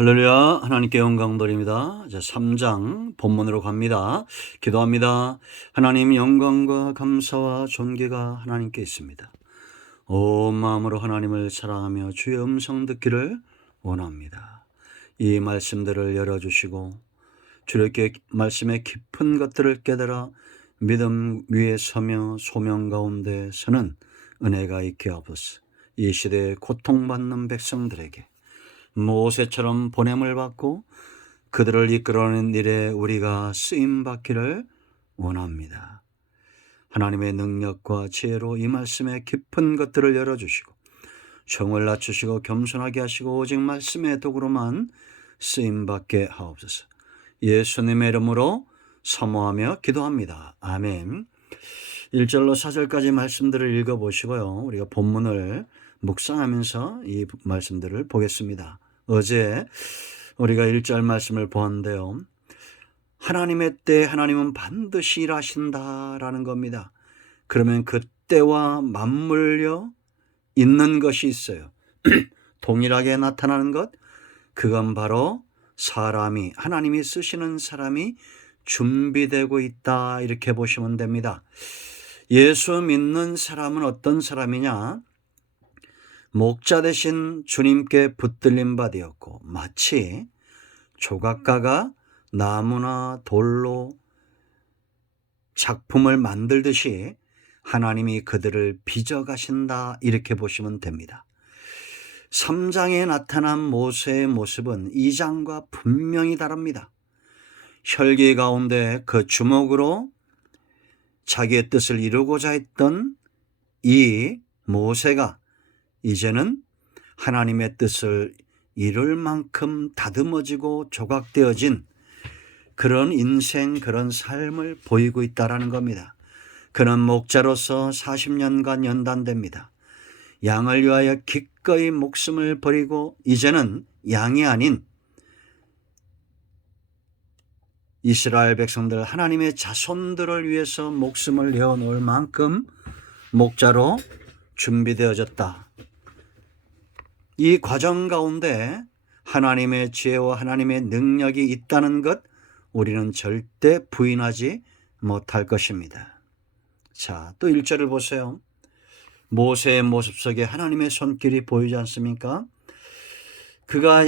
할렐루야. 하나님께 영광 돌립니다. 이제 3장 본문으로 갑니다. 기도합니다. 하나님, 영광과 감사와 존귀가 하나님께 있습니다. 온 마음으로 하나님을 사랑하며 주의 음성 듣기를 원합니다. 이 말씀들을 열어주시고 주님께 말씀의 깊은 것들을 깨달아 믿음 위에 서며 소명 가운데 서는 은혜가 있게 하옵소서. 이 시대에 고통받는 백성들에게 모세처럼 보냄을 받고 그들을 이끌어내는 일에 우리가 쓰임받기를 원합니다. 하나님의 능력과 지혜로 이 말씀의 깊은 것들을 열어주시고 정을 낮추시고 겸손하게 하시고 오직 말씀의 도구로만 쓰임받게 하옵소서. 예수님의 이름으로 사모하며 기도합니다. 아멘. 1절로 4절까지 말씀들을 읽어보시고요. 우리가 본문을 묵상하면서 이 말씀들을 보겠습니다. 어제 우리가 1절 말씀을 보았는데요. 하나님의 때에 하나님은 반드시 일하신다라는 겁니다. 그러면 그 때와 맞물려 있는 것이 있어요. 동일하게 나타나는 것, 그건 바로 사람이, 하나님이 쓰시는 사람이 준비되고 있다, 이렇게 보시면 됩니다. 예수 믿는 사람은 어떤 사람이냐? 목자 대신 주님께 붙들림 바 되었고, 마치 조각가가 나무나 돌로 작품을 만들듯이 하나님이 그들을 빚어가신다, 이렇게 보시면 됩니다. 3장에 나타난 모세의 모습은 2장과 분명히 다릅니다. 혈기 가운데 그 주먹으로 자기의 뜻을 이루고자 했던 이 모세가 이제는 하나님의 뜻을 이룰 만큼 다듬어지고 조각되어진 그런 인생, 그런 삶을 보이고 있다는 겁니다. 그는 목자로서 40년간 연단됩니다. 양을 위하여 기꺼이 목숨을 버리고 이제는 양이 아닌 이스라엘 백성들, 하나님의 자손들을 위해서 목숨을 내어놓을 만큼 목자로 준비되어졌다. 이 과정 가운데 하나님의 지혜와 하나님의 능력이 있다는 것 우리는 절대 부인하지 못할 것입니다. 자, 또 1절을 보세요. 모세의 모습 속에 하나님의 손길이 보이지 않습니까? 그가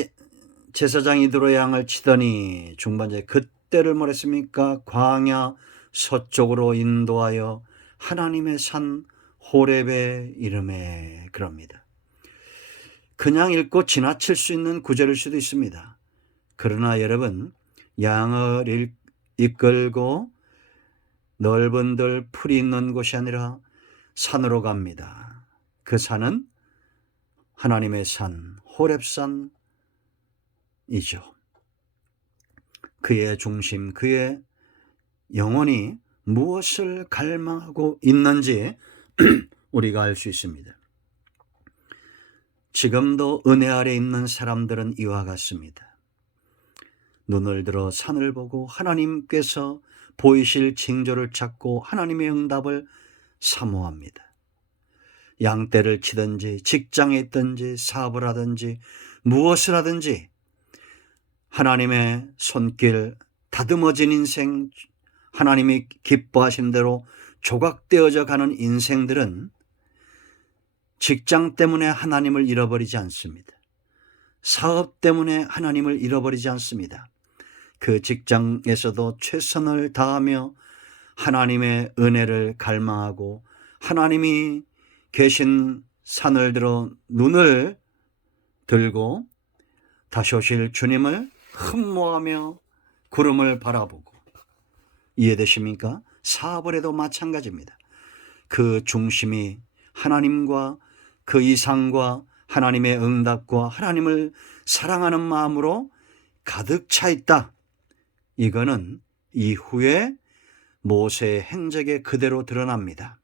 제사장 이드로 양을 치더니 중반절에 그때를 뭐랬습니까? 광야 서쪽으로 인도하여 하나님의 산 호렙에 이름에, 그럽니다. 그냥 읽고 지나칠 수 있는 구절일 수도 있습니다. 그러나 여러분, 양을 이끌고 넓은들 풀이 있는 곳이 아니라 산으로 갑니다. 그 산은 하나님의 산, 호렙산이죠. 그의 중심, 그의 영혼이 무엇을 갈망하고 있는지 우리가 알 수 있습니다. 지금도 은혜 아래 있는 사람들은 이와 같습니다. 눈을 들어 산을 보고 하나님께서 보이실 징조를 찾고 하나님의 응답을 사모합니다. 양떼를 치든지 직장에 있든지 사업을 하든지 무엇을 하든지 하나님의 손길, 다듬어진 인생, 하나님이 기뻐하신 대로 조각되어져 가는 인생들은 직장 때문에 하나님을 잃어버리지 않습니다. 사업 때문에 하나님을 잃어버리지 않습니다. 그 직장에서도 최선을 다하며 하나님의 은혜를 갈망하고 하나님이 계신 산을 들어 눈을 들고 다시 오실 주님을 흠모하며 구름을 바라보고, 이해되십니까? 사업을 해도 마찬가지입니다. 그 중심이 하나님과 그 이상과 하나님의 응답과 하나님을 사랑하는 마음으로 가득 차 있다. 이거는 이후에 모세의 행적에 그대로 드러납니다.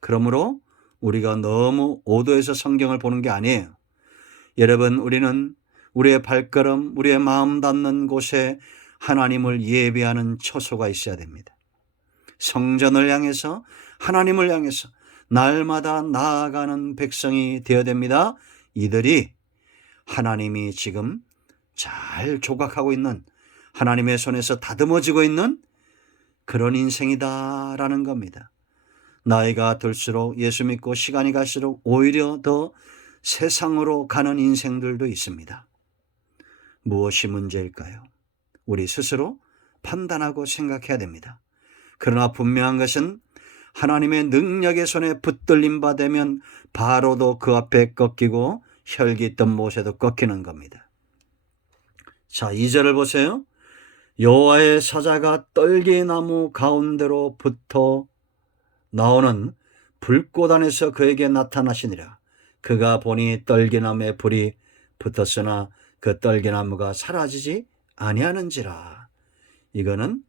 그러므로 우리가 너무 오도해서 성경을 보는 게 아니에요. 여러분, 우리는 우리의 발걸음, 우리의 마음 닿는 곳에 하나님을 예배하는 처소가 있어야 됩니다. 성전을 향해서, 하나님을 향해서 날마다 나아가는 백성이 되어야 됩니다. 이들이 하나님이 지금 잘 조각하고 있는, 하나님의 손에서 다듬어지고 있는 그런 인생이다라는 겁니다. 나이가 들수록 예수 믿고 시간이 갈수록 오히려 더 세상으로 가는 인생들도 있습니다. 무엇이 문제일까요? 우리 스스로 판단하고 생각해야 됩니다. 그러나 분명한 것은 하나님의 능력의 손에 붙들림 받으면 바로도 그 앞에 꺾이고 혈기 있던 모세도 꺾이는 겁니다. 자, 2절을 보세요. 여호와의 사자가 떨기나무 가운데로 붙어 나오는 불꽃 안에서 그에게 나타나시니라. 그가 보니 떨기나무에 불이 붙었으나 그 떨기나무가 사라지지 아니하는지라. 이거는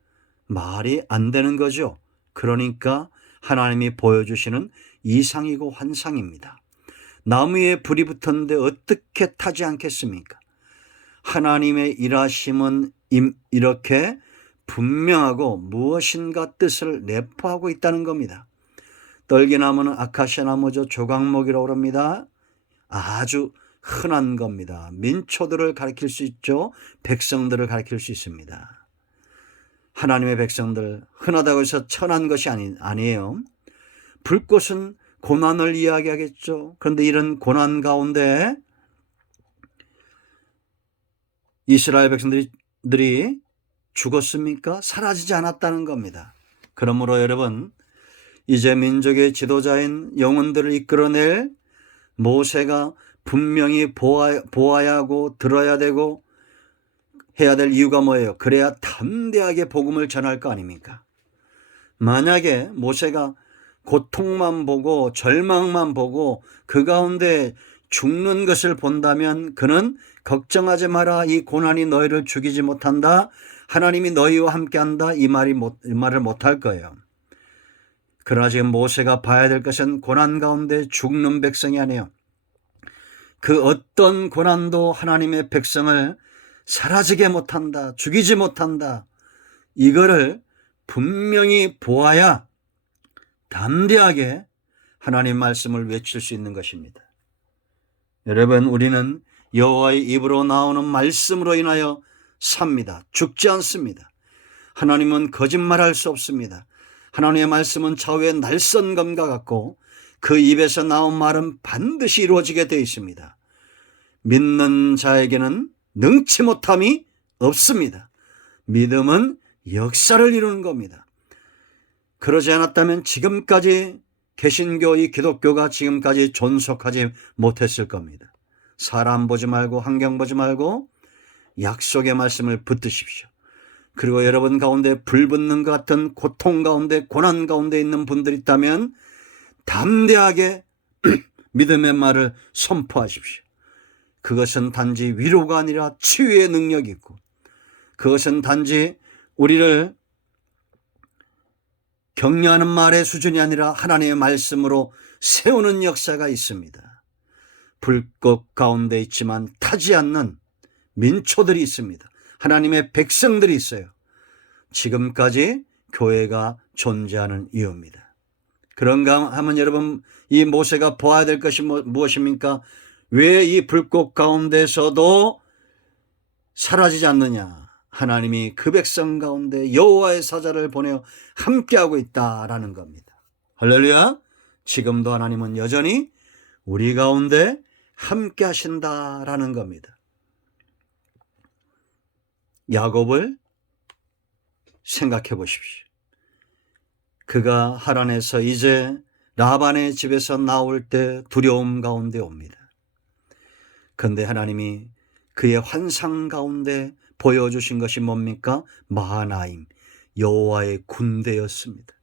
말이 안 되는 거죠. 그러니까 하나님이 보여주시는 이상이고 환상입니다. 나무에 불이 붙었는데 어떻게 타지 않겠습니까? 하나님의 일하심은 이렇게 분명하고 무엇인가 뜻을 내포하고 있다는 겁니다. 떨기나무는 아카시아 나무죠. 조각목이라고 합니다. 아주 흔한 겁니다. 민초들을 가리킬 수 있죠. 백성들을 가리킬 수 있습니다. 하나님의 백성들, 흔하다고 해서 천한 것이 아니에요. 불꽃은 고난을 이야기하겠죠. 그런데 이런 고난 가운데 이스라엘 백성들이 죽었습니까? 사라지지 않았다는 겁니다. 그러므로 여러분, 이제 민족의 지도자인 영혼들을 이끌어낼 모세가 분명히 보아야 하고 들어야 되고 해야 될 이유가 뭐예요? 그래야 담대하게 복음을 전할 거 아닙니까? 만약에 모세가 고통만 보고 절망만 보고 그 가운데 죽는 것을 본다면 그는 걱정하지 마라. 이 고난이 너희를 죽이지 못한다. 하나님이 너희와 함께한다. 이 말을 못할 거예요. 그러나 지금 모세가 봐야 될 것은 고난 가운데 죽는 백성이 아니에요. 그 어떤 고난도 하나님의 백성을 사라지게 못한다. 죽이지 못한다. 이거를 분명히 보아야 담대하게 하나님 말씀을 외칠 수 있는 것입니다. 여러분, 우리는 여호와의 입으로 나오는 말씀으로 인하여 삽니다. 죽지 않습니다. 하나님은 거짓말할 수 없습니다. 하나님의 말씀은 좌우의 날선검과 같고 그 입에서 나온 말은 반드시 이루어지게 되어 있습니다. 믿는 자에게는 능치 못함이 없습니다. 믿음은 역사를 이루는 겁니다. 그러지 않았다면 지금까지 개신교, 이 기독교가 지금까지 존속하지 못했을 겁니다. 사람 보지 말고 환경 보지 말고 약속의 말씀을 붙드십시오. 그리고 여러분 가운데 불붙는 것 같은 고통 가운데 고난 가운데 있는 분들이 있다면 담대하게 믿음의 말을 선포하십시오. 그것은 단지 위로가 아니라 치유의 능력이 있고 그것은 단지 우리를 격려하는 말의 수준이 아니라 하나님의 말씀으로 세우는 역사가 있습니다. 불꽃 가운데 있지만 타지 않는 민초들이 있습니다. 하나님의 백성들이 있어요. 지금까지 교회가 존재하는 이유입니다. 그런가 하면 여러분, 이 모세가 보아야 될 것이 무엇입니까? 왜 이 불꽃 가운데서도 사라지지 않느냐? 하나님이 그 백성 가운데 여호와의 사자를 보내어 함께하고 있다라는 겁니다. 할렐루야. 지금도 하나님은 여전히 우리 가운데 함께 하신다라는 겁니다. 야곱을 생각해 보십시오. 그가 하란에서 이제 라반의 집에서 나올 때 두려움 가운데 옵니다. 그런데 하나님이 그의 환상 가운데 보여주신 것이 뭡니까? 마하나임, 여호와의 군대였습니다.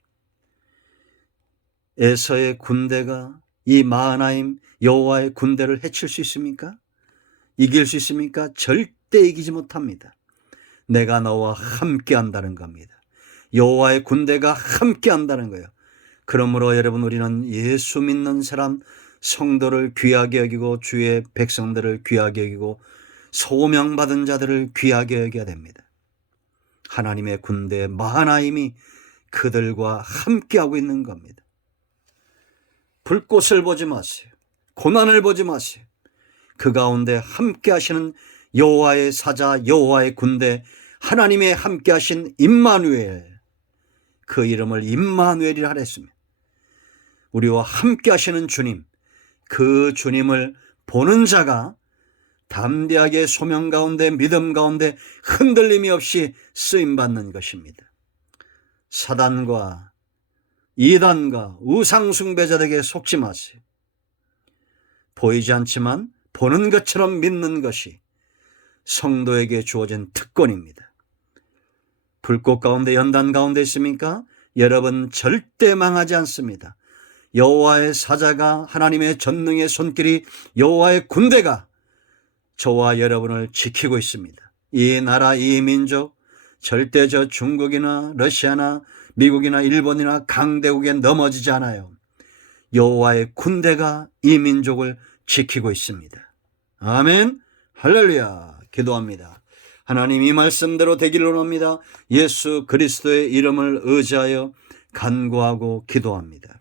에서의 군대가 이 마하나임 여호와의 군대를 해칠 수 있습니까? 이길 수 있습니까? 절대 이기지 못합니다. 내가 너와 함께 한다는 겁니다. 여호와의 군대가 함께 한다는 거예요. 그러므로 여러분, 우리는 예수 믿는 사람, 성도를 귀하게 여기고 주의 백성들을 귀하게 여기고 소명받은 자들을 귀하게 여겨야 됩니다. 하나님의 군대 마하나임이 그들과 함께하고 있는 겁니다. 불꽃을 보지 마세요. 고난을 보지 마세요. 그 가운데 함께 하시는 여호와의 사자, 여호와의 군대, 하나님의 함께 하신 임마누엘, 그 이름을 임마누엘이라 하랬습니다. 우리와 함께 하시는 주님, 그 주님을 보는 자가 담대하게 소명 가운데 믿음 가운데 흔들림이 없이 쓰임받는 것입니다. 사단과 이단과 우상숭배자들에게 속지 마세요. 보이지 않지만 보는 것처럼 믿는 것이 성도에게 주어진 특권입니다. 불꽃 가운데 연단 가운데 있습니까? 여러분 절대 망하지 않습니다. 여호와의 사자가, 하나님의 전능의 손길이, 여호와의 군대가 저와 여러분을 지키고 있습니다. 이 나라, 이 민족 절대 저 중국이나 러시아나 미국이나 일본이나 강대국에 넘어지지 않아요. 여호와의 군대가 이 민족을 지키고 있습니다. 아멘, 할렐루야. 기도합니다. 하나님, 이 말씀대로 되기를 원합니다. 예수 그리스도의 이름을 의지하여 간구하고 기도합니다.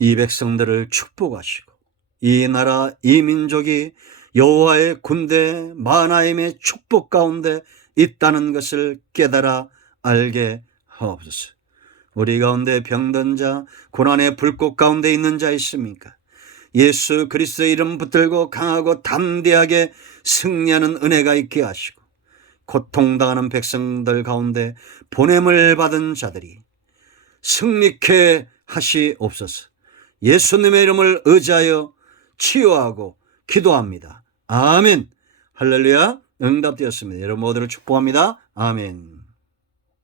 이 백성들을 축복하시고 이 나라, 이 민족이 여호와의 군대 마하나임의 축복 가운데 있다는 것을 깨달아 알게 하옵소서. 우리 가운데 병든 자, 고난의 불꽃 가운데 있는 자 있습니까? 예수 그리스도의 이름 붙들고 강하고 담대하게 승리하는 은혜가 있게 하시고, 고통당하는 백성들 가운데 보냄을 받은 자들이 승리케 하시옵소서. 예수님의 이름을 의지하여 치유하고 기도합니다. 아멘. 할렐루야. 응답되었습니다. 여러분 모두를 축복합니다. 아멘.